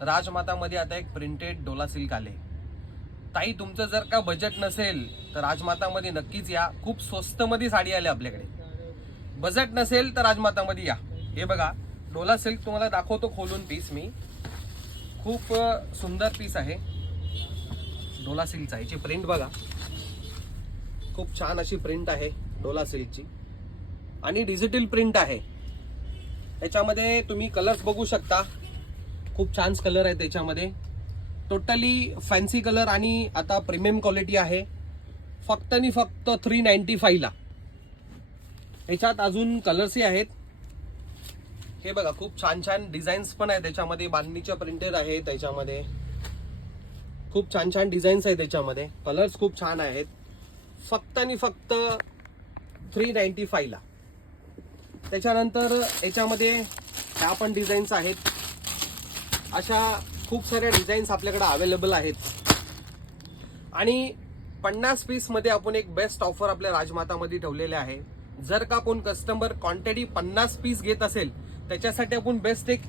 राजमातामध्ये आता एक printed Dola silk आले। ताई तुमचं जर का बजेट नसेल तर राजमातामध्ये नक्कीच या, खूप स्वस्त मध्ये साडी आली आपल्याकडे। बजेट नसेल तर राजमातामध्ये या। हे बघा डोला सिल्क तुम्हाला दाखवतो खोलून पीस मी, खूप सुंदर पीस आहे डोला सिल्कचा। याची प्रिंट बघा, खूप छान अशी प्रिंट आहे डोला सिल्कची आणि डिजिटल प्रिंट आहे। त्याच्यामध्ये तुम्ही कलर्स बघू शकता, खूप छान कलर आहे त्याच्यामध्ये, टोटली फॅन्सी कलर आणि आता प्रीमियम क्वालिटी आहे। फक्त आणि फक्त 395 ला। याच्यात अजून कलर्सही आहेत। हे बघा खूप छान छान डिझाईन्स पण आहे त्याच्यामध्ये, बांधणीच्या प्रिंटेड आहे त्याच्यामध्ये, खूप छान छान डिझाईन्स आहे त्याच्यामध्ये, कलर्स खूप छान आहेत। फक्त आणि फक्त 395 ला। त्याच्यानंतर याच्यामध्ये ह्या पण डिझाईन्स आहेत, अशा खूप साऱ्या डिझाईन्स आपल्याकडे अवेलेबल आहेत। आणि 50 पीस मध्ये आपण एक बेस्ट ऑफर आपल्या राजमातामध्ये ठेवलेले आहे। जर का कोण कस्टमर क्वांटिटी 50 पीस घेत असेल त्याच्यासाठी आपण बेस्ट एक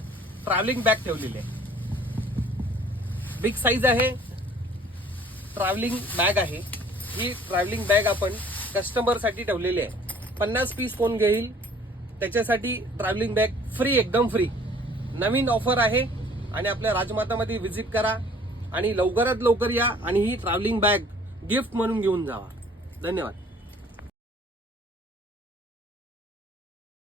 ट्रॅव्हलिंग बॅग ठेवलेली आहे। बिग साईज आहे, ट्रॅव्हलिंग बॅग आहे। ही ट्रॅव्हलिंग बॅग आपण कस्टमर साठी ठेवलेली आहे। 50 पीस कोण घेईल त्याच्यासाठी ट्रॅव्हलिंग बॅग फ्री, एकदम फ्री नवीन ऑफर आहे। आणि आपल्या राजमातामध्ये व्हिजिट करा आणि लवकरात लवकर या आणि ही ट्रॅव्हलिंग बॅग गिफ्ट म्हणून घेऊन जावा। धन्यवाद।